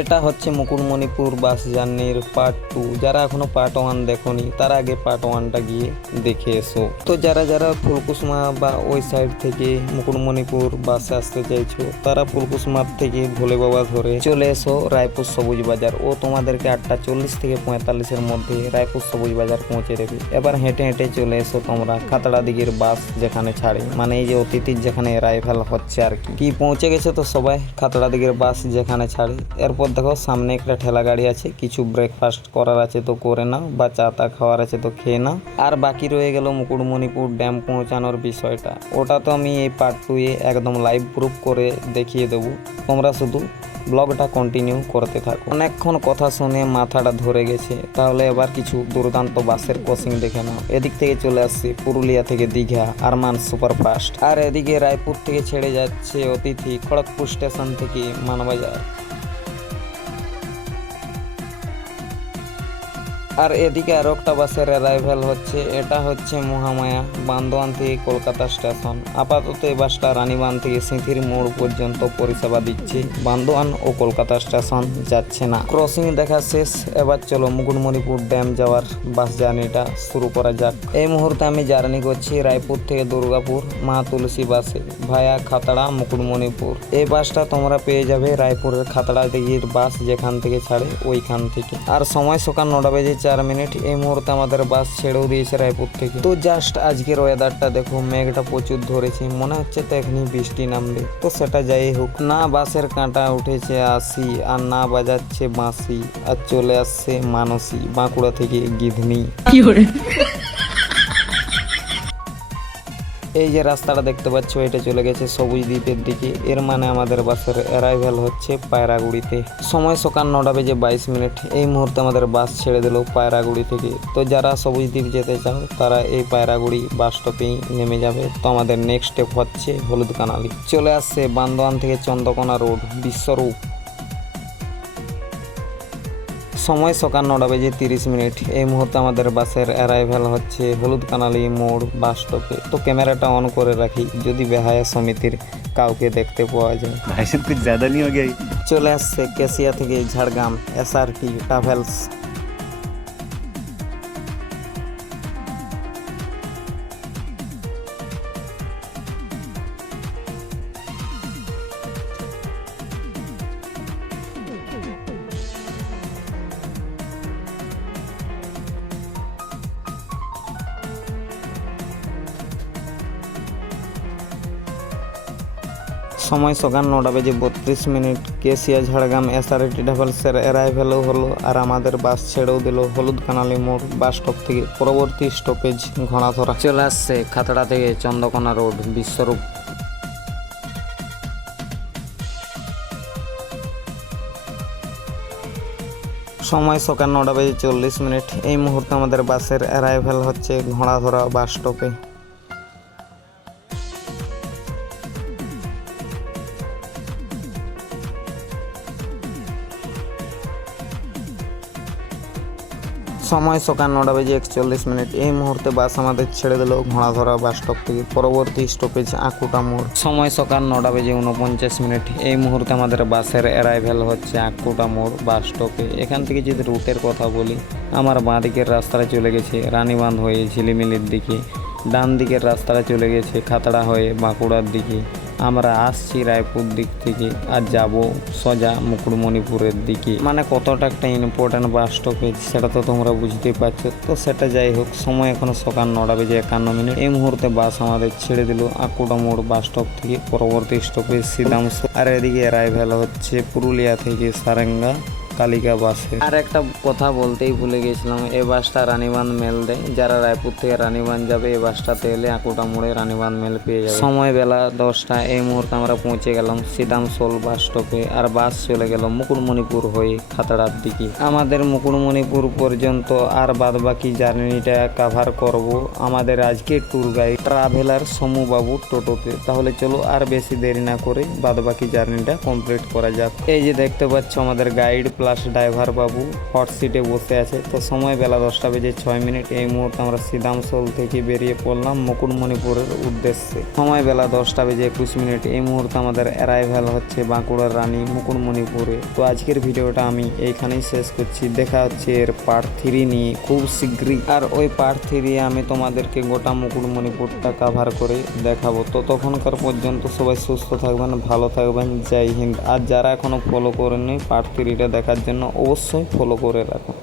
এটা হচ্ছে মুকুটমণিপুর বাস জার্নির পার্ট 2। যারা এখনো পার্ট 1 দেখোনি তারা আগে পার্ট 1টা গিয়ে দেখে এসো। তো যারা যারা ফুলকুসুমা বা ওই সাইড থেকে মুকুটমণিপুর বাসে আসতে চাইছো তারা ফুলকুসুমার থেকে ভোলে বাবা ধরে চলে এসো রায়পুর সবুজ বাজার। ও তোমাদেরকে 8:40 থেকে 45-এর মধ্যে রায়পুর সবুজ বাজার পৌঁছে দেবে। এবার হেঁটে হেঁটে চলে এসো তোমরা খাতড়া দিঘির বাস যেখানে ছাড়ে, মানে এই যে অতিথির যেখানে অ্যারাইভাল হচ্ছে আর কি। পৌঁছে গেছে তো সবাই খাতড়া দিঘির বাস যেখানে ছাড়ে। এরপর দেখো সামনে একটা ঠেলা গাড়ি আছে, কিছু ব্রেকফাস্ট করার আছে তো করে নাও, বা চা তা খাওয়ার আছে তো খেয়ে নাও। আর বাকি রয়ে গেল মুকুটমণিপুর ড্যাম পৌঁছানোর বিষয়টা। ওটা তো আমি এই পার্ট 2-এ একদম লাইভ প্রুফ করে দেখিয়ে দেবো, তোমরা শুধু ব্লগটা কন্টিনিউ করতে থাকো। অনেকক্ষণ কথা শুনে মাথাটা ধরে গেছে, তাহলে এবার কিছু দুর্দান্ত বাসের ক্রসিং দেখে নাও। এদিক থেকে চলে আসছে পুরুলিয়া থেকে দীঘা আরমান সুপারফাস্ট, আর এদিকে রায়পুর থেকে ছেড়ে যাচ্ছে অতিথি খড়গপুর স্টেশন থেকে মানবাজার। আর এদিকে আরও একটা বাসের অ্যারাইভাল হচ্ছে, এটা হচ্ছে মহামায়া বান্দোয়ান থেকে কলকাতা স্টেশন। আপাতত এই বাসটা রানীবাঁধ থেকে সিঁথির মোড় পর্যন্ত পরিষেবা দিচ্ছে, বান্দোয়ান ও কলকাতা স্টেশন যাচ্ছে না। ক্রসিং দেখা শেষ, এবার চলো মুকুটমণিপুর ড্যাম যাওয়ার বাস জার্নিটা শুরু করা যাক। এই মুহূর্তে আমি জার্নি করছি রায়পুর থেকে দুর্গাপুর মা তুলসী বাসে ভায়া খাতড়া মুকুটমণিপুর। এই বাসটা তোমরা পেয়ে যাবে রায়পুরের খাতড়া দিঘির বাস যেখান থেকে ছাড়ে ওইখান থেকে। আর সময় সকাল 9:04। এই মুহূর্তে আমাদের বাস ছেড়েও দিয়েছে রায়পুর থেকে। তো জাস্ট আজকের ওয়েদারটা দেখো, মেঘটা প্রচুর ধরেছে, মনে হচ্ছে তো এখনই বৃষ্টি নামবে। তো সেটা যাই হোক, না বাসের কাঁটা উঠেছে আসি, আর না বাজাচ্ছে বাঁশি, আর চলে আসছে মানসী বাঁকুড়া থেকে গিধনি। এই যে রাস্তাটা দেখতে পাচ্ছ এটা চলে গেছে সবুজ দ্বীপের দিকে, এর মানে আমাদের বাসের অ্যারাইভাল হচ্ছে পায়রাগুড়িতে। সময় সকাল 9:22। এই মুহূর্তে আমাদের বাস ছেড়ে দিল পায়রাগুড়ি থেকে। তো যারা সবুজ দ্বীপ যেতে চাও তারা এই পায়রাগুড়ি বাস স্টপেই নেমে যাবে। তো আমাদের নেক্সট স্টেপ হচ্ছে হলুদ কানালি। চলে আসছে বান্দোয়ান থেকে চন্দ্রকোনা রোড বিশ্বরূপ। সময় সকাল 9:30। এই মুহূর্তে আমাদের বাসের অ্যারাইভাল হচ্ছে হলুদ কানালি মোড় বাস স্টপে। তো ক্যামেরাটা অন করে রাখি, যদি বেহায়া সমিতির কাউকে দেখতে পাওয়া যায়। চলে আসছে কেশিয়া থেকে ঝাড়গ্রাম SRT ট্রাভেলস। সময় সকাল 9:32। কেশিয়া ঝাড়গ্রাম SRT ট্রাভেলসের অ্যারাইভেলও হলো, আর আমাদের বাস ছেড়েও দিল হলুদ কানালি মোড় বাস স্টপ থেকে। পরবর্তী স্টপেজ ঘোড়াধরা। চলে আসছে খাতড়া থেকে চন্দ্রকোনা রোড বিশ্বরূপ। সময় সকাল 9:40। এই মুহূর্তে আমাদের বাসের অ্যারাইভেল হচ্ছে ঘোড়াধরা বাস স্টপে। সময় সকাল 9:41। এই মুহূর্তে বাস আমাদের ছেড়ে দিল ঘোড়াধরা বাস স্টপ থেকে। পরবর্তী স্টপেজ আকুটা মোড়। সময় সকাল 9:49। এই মুহূর্তে আমাদের বাসের অ্যারাইভেল হচ্ছে আকুটা মোড় বাস স্টপে। এখান থেকে যদি রুটের কথা বলি, আমার বাঁ দিকের রাস্তাটা চলে গেছে রানীবাঁধ হয়ে ঝিলিমিলির দিকে, ডান দিকের রাস্তাটা চলে গেছে খাতড়া হয়ে বাঁকুড়ার দিকে। আমরা আসছি রায়পুর দিক থেকে আর যাব সোজা মুকুটমণিপুরের দিকে। মানে কতটা একটা ইম্পর্ট্যান্ট বাস স্টপেজ সেটা তো তোমরা বুঝতেই পারছো। তো সেটা যাই হোক, সময় এখনো সকাল 9:51। এই মুহূর্তে বাস আমাদের ছেড়ে দিল আকুটা মোড় বাস স্টপ থেকে। পরবর্তী স্টপেজ সিদামসু। আর এদিকে অ্যারাইভেল হচ্ছে পুরুলিয়া থেকে সারেঙ্গা কালিকা বাসে। আর একটা কথা বলতেই ভুলে গেছিলাম, এই বাসটা রানীবাঁধ মেল দেয়। যারা রায়পুর থেকে রানীবাঁধ যাবে এই বাসটাতে এলে আকুটা মোড়ে রানীবাঁধ মেল পেয়ে যাবে। সময় বেলা 10টা। এই মুহূর্তে আমরা পৌঁছে গেলাম সিদামসোল বাস স্টপে, আর বাস চলে গেল মুকুটমণিপুর হয়ে খাতড়ার দিকে। আমাদের মুকুটমণিপুর পর্যন্ত আর বাদবাকি জার্নিটা কাভার করব আমাদের আজকের ট্যুর গাইড ট্রাভেলার সমু বাবু টোটোতে। তাহলে চলো আর বেশি দেরি না করে বাদবাকি জার্নিটা কমপ্লিট করা যাক। এই যে দেখতে পাচ্ছ আমাদের গাইড প্লাস ড্রাইভার বাবু হট সিটে বসে আছে। তো সময় বেলা 10:06। এই মুহূর্তে আমরা সিদামসোল থেকে বেরিয়ে পড়লাম মুকুটমণিপুরের উদ্দেশ্যে। সময় বেলা 10:21। এই মুহূর্তে আমাদের অ্যারাইভাল হচ্ছে বাঁকুড়ার রানী মুকুটমণিপুরে। তো আজকের ভিডিওটা আমি এইখানেই শেষ করছি। দেখা হচ্ছে এর পার্ট 3 নিয়ে খুব শীঘ্রই। আর ওই পার্ট 3 আমি তোমাদেরকে গোটা মুকুটমণিপুরটা কাভার করে দেখাবো। তো তখনকার পর্যন্ত সবাই সুস্থ থাকবেন, ভালো থাকবেন। জয় হিন্দ। আর যারা এখনো ফলো করেননি পার্ট 3টা দেখার জন্য অবশ্যই ফলো করে রাখুন।